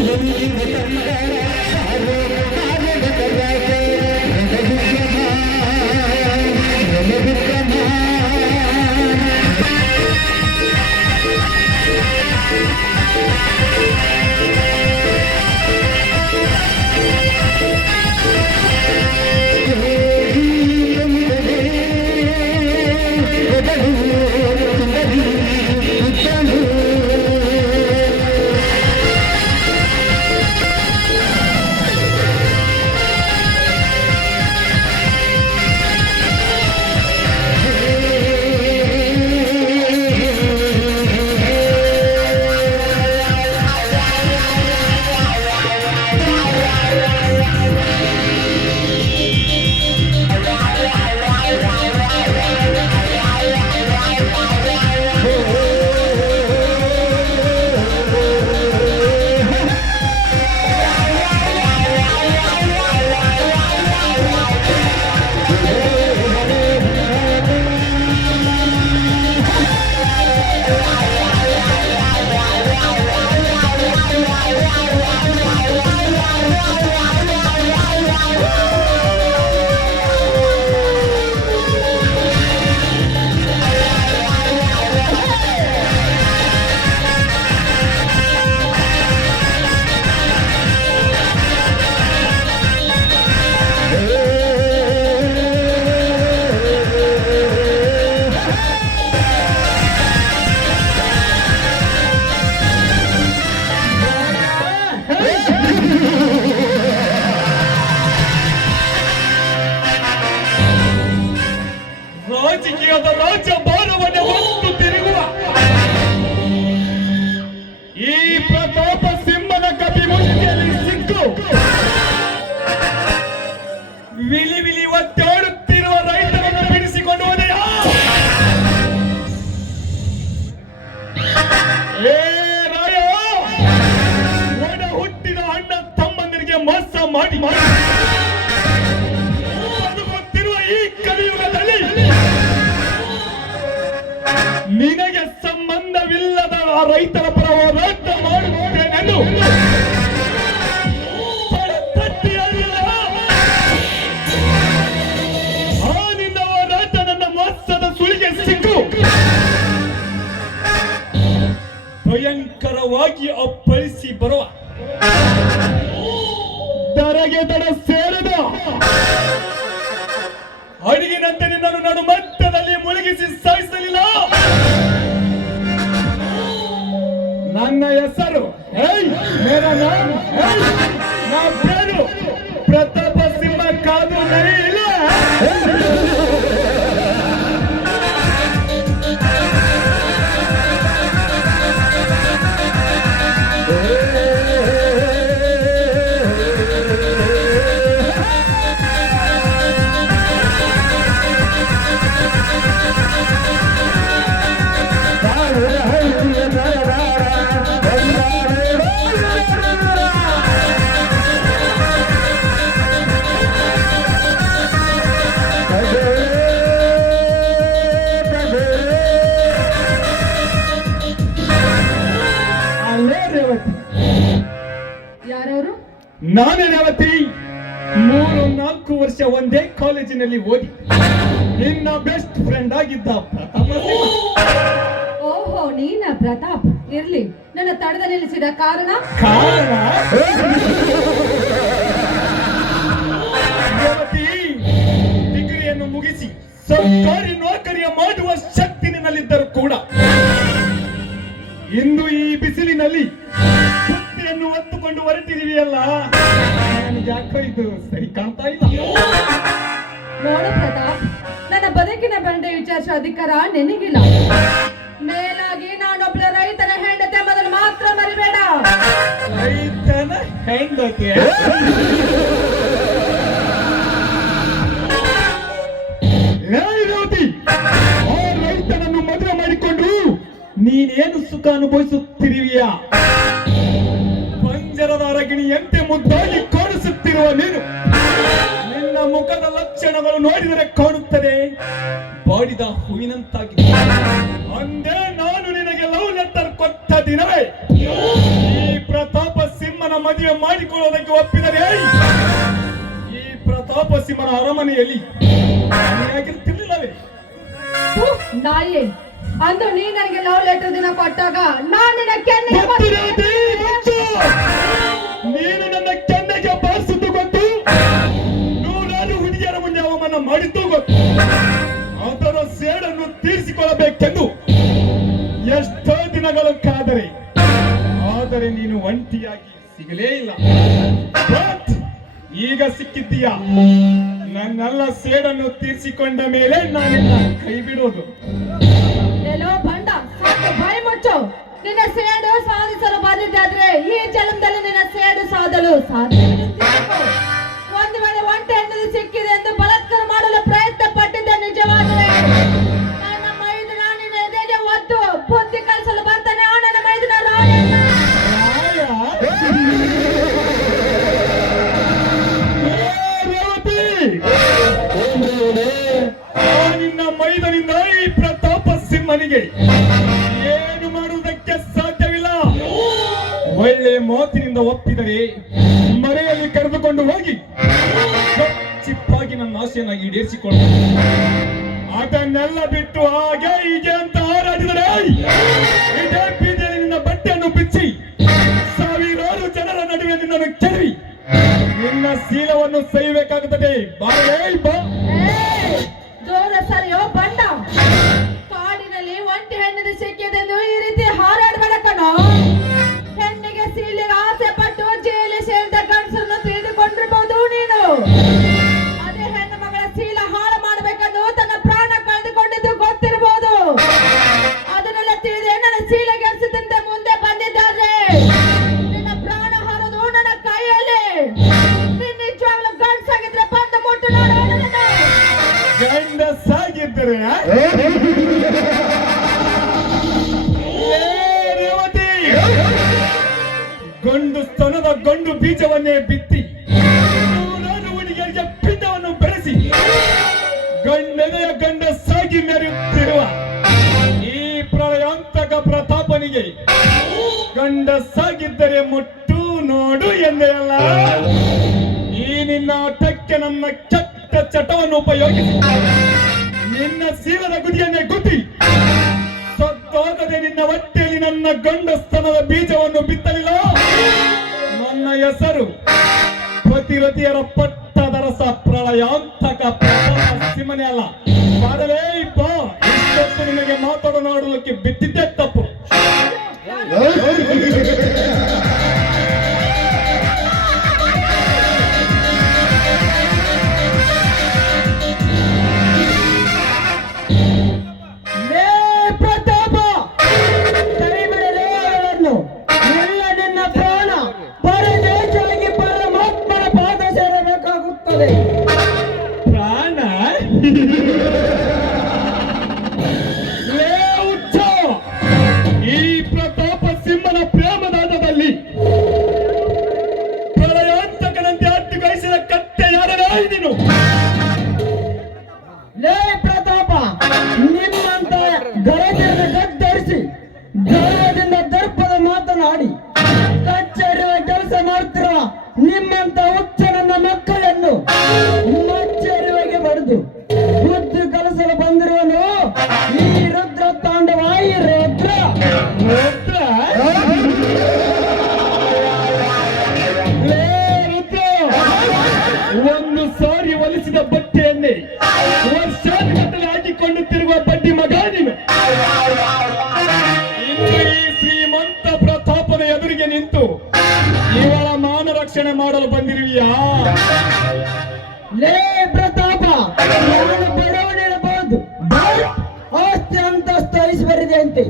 भी ರಾಜಕೀಯದ ರಾಜ್ಯ ಭಾರವನ್ನು ಹೊತ್ತು ತಿರುಗುವ. ಈ ಪ್ರತಾಪ ಸಿಂಹನ ಕಪಿಮುಷ್ಟಿಯಲ್ಲಿ ಸಿಕ್ಕು. ವಿಲಿ ವಿಲಿ ಒತ್ತಾಡುತ್ತಿರುವ ರೈತರನ್ನು ಬಿಡಿಸಿಕೊಂಡು ಏ ರಾಯ ಒಡ ಹುಟ್ಟಿದ ಅಣ್ಣ ತಮ್ಮಂದಿರಿಗೆ ಮೋಸ ಮಾಡಿ ಮಾಡಿ. ನಿನಗೆ ಸಂಬಂಧವಿಲ್ಲದ ಆ ರೈತರ ಪರ ಹೋರಾಟ ಅರಿಯಲ್ಲ. ಆ ಸುಳಿಗೆ ಸಿಕ್ಕು. ಭಯಂಕರವಾಗಿ ಅಪ್ಪಳಿಸಿ ಬರುವ. ದರಗೆ ದಡ ಹೆಸರು ಏಯ್, ಯಾರವರು? ನಾನು ರೇವತಿ ಮೂರು ನಾಲ್ಕು ವರ್ಷ ಒಂದೇ ಕಾಲೇಜಿನಲ್ಲಿ ಓದಿ ನಿನ್ನ ಬೆಸ್ಟ್ ಫ್ರೆಂಡ್ ಆಗಿದ್ದ ಪ್ರತಾಪ ಓಹೋ ನೀನ ಪ್ರತಾಪ್? ಇರ್ಲಿ. ನನ್ನ ತಡೆದ ನಿಲ್ಲಿಸಿದ ಕಾರಣ? ಕಾರಣ? ಡಿಗ್ರಿಯನ್ನು ಮುಗಿಸಿ ಸರ್ಕಾರಿ ನೌಕರಿಯ ಮಾಡುವ ಶಕ್ತಿ ನಿನ್ನಲ್ಲಿದ್ದರೂ ಕೂಡ. ಇಂದು ಈ ಬಿಸಿಲಿನಲ್ಲಿ ಸುತ್ತಿಯನ್ನು ಹೊತ್ತುಕೊಂಡು ಹೊರಟಿದೀವಿಯಲ್ಲ ನನಗೆ ಯಾಕೋ ಇದು ಸರಿ ಕಾಣ್ತಾ ಇಲ್ಲ. ನೋಡು ಪ್ರತಾಪ್ ನನ್ನ ಬದುಕಿನ ಬಂಡೆ ವಿಚಾರಿಸುವ ಅಧಿಕಾರ ನಿನಗಿಲ್ಲ. ಮೇಲಾಗಿ ನಾನೊಬ್ಳ ರೈತನ ಹೆಂಡತಿ ಮೊದಲು ಮಾತ್ರ ಮರಿಬೇಡ. ರೈತನ ಹೆಂಡತಿ ರೈತನನ್ನು ಮದುವೆ ಮಾಡಿಕೊಂಡು ನೀನೇನು ಸುಖ ಅನುಭವಿಸುತ್ತಿರುವಿಯ? ಎಂತೆ ಮುದ್ದಾಗಿ ಕಾಣಿಸುತ್ತಿರುವ ನೀನು. ನಿನ್ನ ಮುಖದ ಲಕ್ಷಣಗಳು ನೋಡಿದರೆ ಕಾಣುತ್ತದೆ. ಬಾಡಿದ ಹೂವಿನಂತಾಗಿ. ಅಂದೇ ನಾನು ನಿನಗೆ ಲವ್ ಲೆಟರ್ ಕೊಟ್ಟ ದಿನವೇ ಈ ಪ್ರತಾಪ ಸಿಂಹನ ಮದುವೆ ಮಾಡಿಕೊಳ್ಳೋದಕ್ಕೆ ಒಪ್ಪಿದರೆ. ಈ ಪ್ರತಾಪ ಸಿಂಹನ ಅರಮನೆಯಲ್ಲಿ ಆಗಿರ್ತಿರ್ಲಿಲ್ಲವೇ ನಾಯಿ. ಅಂದು ನೀ ನನಗೆ ಲವ್ ಲೆಟರ್ ದಿನ ಕೊಟ್ಟಾಗ ನಾನು ನಿನಗೆ ಸಿಗಲೇ ಇಲ್ಲ. ಈಗ ಸಿಕ್ಕಿದ್ದೀಯ? ನನ್ನೆಲ್ಲ ಸೇಡನ್ನು ತೀರಿಸಿಕೊಂಡ ಮೇಲೆ ನಾನು ಕೈ ಬಿಡೋದು. ಎಲ್ಲೋ ಬಂಡ ಸಾಕು, ಬಾಯಿ ಮುಚ್ಚು. ನಿನ್ನ ಸೇಡು ಸಾಧಿಸಲು ಬಂದಿದ್ದಾದ್ರೆ ಈ ಜನ್ಮದಲ್ಲಿ ನಿನ್ನ ಸೇಡು ಸಾಧಲು ಸಾಧ್ಯ ಕೈಯಿಂದ ಒಪ್ಪಿದರೆ ಮರೆಯಲ್ಲಿ ಕರೆದುಕೊಂಡು ಹೋಗಿ ಚಿಪ್ಪಾಗಿ ನನ್ನ ಆಸೆಯನ್ನಾಗಿ ಈಡೇರಿಸಿಕೊಂಡು ಅದನ್ನೆಲ್ಲ ಬಿಟ್ಟು ಹಾಗೆ ಹೀಗೆ ಅಂತ ರೇವತಿ ಗಂಡು ಸ್ತನದ ಗಂಡು ಬೀಜವನ್ನೇ ಬಿತ್ತಿ ಪಿಂಡವನ್ನು ಬೆಳೆಸಿ ಗಂಡನೆಯ ಗಂಡ ಸಾಗಿ ಮೆರೆಯುತ್ತಿರುವ ಈ ಪ್ರಳಯಾಂತಕ ಪ್ರತಾಪನಿಗೆ ಗಂಡ ಸಾಗಿದ್ದರೆ ಮುಟ್ಟು ನೋಡು ಎಂದೆಯಲ್ಲ ಈ ನಿನ್ನ ಆಟಕ್ಕೆ ನನ್ನ ಚಟ್ಟ ಚಟವನ್ನು ಉಪಯೋಗಿಸಿ ನಿನ್ನ ಜೀವನ ಗುಡಿಯನ್ನೇ ಗುದ್ದಿ. ಸೊತ್ತೋಗದೆ ನಿನ್ನ ಹೊಟ್ಟೆಯಲ್ಲಿ ನನ್ನ ಗಂಡ ಸ್ತನದ ಬೀಜವನ್ನು ಬಿತ್ತಲಿಲ್ಲ. ನನ್ನ ಹೆಸರು ಪ್ರತಿರತಿಯರ ಪಟ್ಟದರಸ ಪ್ರಳಯಾಂತಕ ಸಿಮನೆ ಅಲ್ಲ. ಬಾರಲೇ ಇಪ್ಪ, ಇಷ್ಟೊತ್ತು ನಿನಗೆ ಮಾತಾಡೋ ನೋಡಲಿಕ್ಕೆ ತಪ್ಪು. ಹಾಸಿದ ಬಟ್ಟೆಯನ್ನೇ ವರ್ಷಾನುಗಟ್ಟಲೆ ಹಾಕಿಕೊಂಡುತ್ತಿರುವ ಬಡ್ಡಿ ಮಗ ನೀನು. ಶ್ರೀಮಂತ ಪ್ರತಾಪನ ಎದುರಿಗೆ ನಿಂತು ಇವಳ ಮಾನ ರಕ್ಷಣೆ ಮಾಡಲು ಬಂದಿರುವಿಯಾ? ಲೇ ಪ್ರತಾಪ ಬಡವನಿರಬಹುದು. ಆಸ್ತಿ ಅಂತಸ್ತು ಐಶ್ವರ್ಯದಂತೆ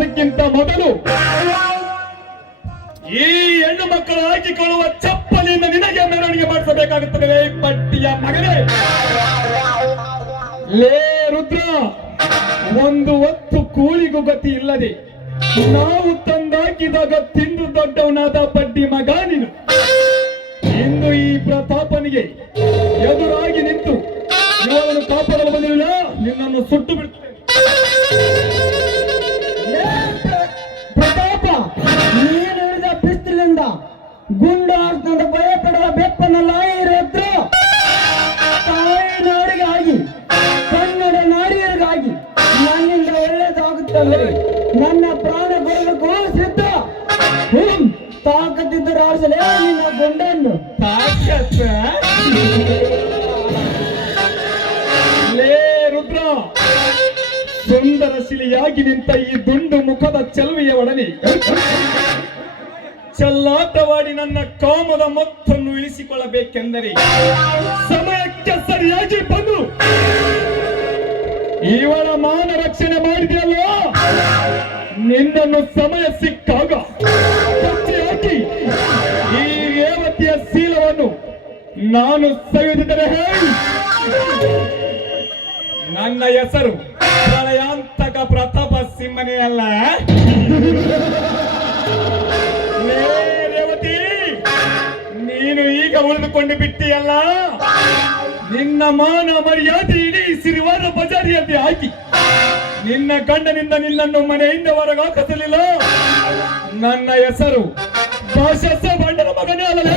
ಅದಕ್ಕಿಂತ ಮೊದಲು ಈ ಹೆಣ್ಣು ಮಕ್ಕಳು ಹಾಕಿಕೊಳ್ಳುವ ಚಪ್ಪಲಿಯಿಂದ ನಿನಗೆ ಮೆರವಣಿಗೆ ಮಾಡಿಸಬೇಕಾಗುತ್ತದೆ ಪಟ್ಟಿಯ ಮಗನೇ. ಲೇ ರುದ್ರ, ಒಂದು ಹೊತ್ತು ಕೂಲಿಗೂ ಗತಿ ಇಲ್ಲದೆ ನಾವು ತಂದಾಕಿದಾಗ ತಿಂದು ದೊಡ್ಡವನಾದ ಬಡ್ಡಿ ಮಗ ನೀನು. ಇಂದು ಈ ಪ್ರತಾಪನಿಗೆ ಎದುರಾಗಿ ನಿಂತು ಇವರನ್ನು ಕಾಪಾಡಲು ಬಂದಿರಲಿಲ್ಲ, ನಿನ್ನನ್ನು ಸುಟ್ಟು ಬಿಡುತ್ತೇನೆ ಗುಂಡು ಹಾರಿಸಿದ ಭಯ ಪಡುವ ಬೆಪ್ಪನ ಲಾಯರತ್ರ ತಾಯಿ ನಾಡಿಗಾಗಿ ಕನ್ನಡ ನಾಡಿಯರಿಗಾಗಿ ನನ್ನಿಂದ ಒಳ್ಳೆಯದಾಗುತ್ತದೆ ನನ್ನ ಪ್ರಾಣ ಬರಲು ಸಿದ್ಧ ಹ್ಮ್ ತಾಕತ್ತಿದ್ದರೆ ಆರಿಸಲೇ ನಿನ್ನ ಗುಂಡನ್ನು? ಲೇ ರುದ್ರ, ಸುಂದರ ಶಿಲೆಯಾಗಿ ನಿಂತ ಈ ದುಂಡು ಮುಖದ ಚಲುವೆಯ ಒಡನೆ. ಚೆಲ್ಲಾಟವಾಡಿ ನನ್ನ ಕಾಮದ ಮತ್ತನ್ನು ಇಳಿಸಿಕೊಳ್ಳಬೇಕೆಂದರೆ ಸಮಯಕ್ಕೆ ಸರಿಯಾಗಿ ಬಂದು ಇವಳ ಮಾನ ರಕ್ಷಣೆ ಮಾಡಿದೆಯಲ್ಲ? ನಿನ್ನನ್ನು ಸಮಯ ಸಿಕ್ಕಾಗ ಹಾಕಿ ಈ ರೇವತಿಯ ಶೀಲವನ್ನು ನಾನು ಸವಿದಿದ್ದರೆ ಹೇಳಿ. ನನ್ನ ಹೆಸರು ಪ್ರಳಯಾಂತಕ ಪ್ರತಾಪ ಸಿಂಹನೇ ಅಲ್ಲ. ರೇವತಿ, ನೀನು ಈಗ ಉಳಿದುಕೊಂಡು ಬಿಟ್ಟಿಯಲ್ಲ? ನಿನ್ನ ಮಾನ ಮರ್ಯಾದೆ ಇಡೀ ಸಿರಿವಾದ ಬಜಾರಿಯಲ್ಲಿ ಹಾಕಿ. ನಿನ್ನ ಗಂಡನಿಂದ ನಿನ್ನನ್ನು ಮನೆಯಿಂದ ಹೊರಗಾಕಲಿಲ್ಲ ನನ್ನ ಹೆಸರು ಭಾಷಸ ಬಂಡನ ಮಗನೇ ಅಲ್ಲಲೇ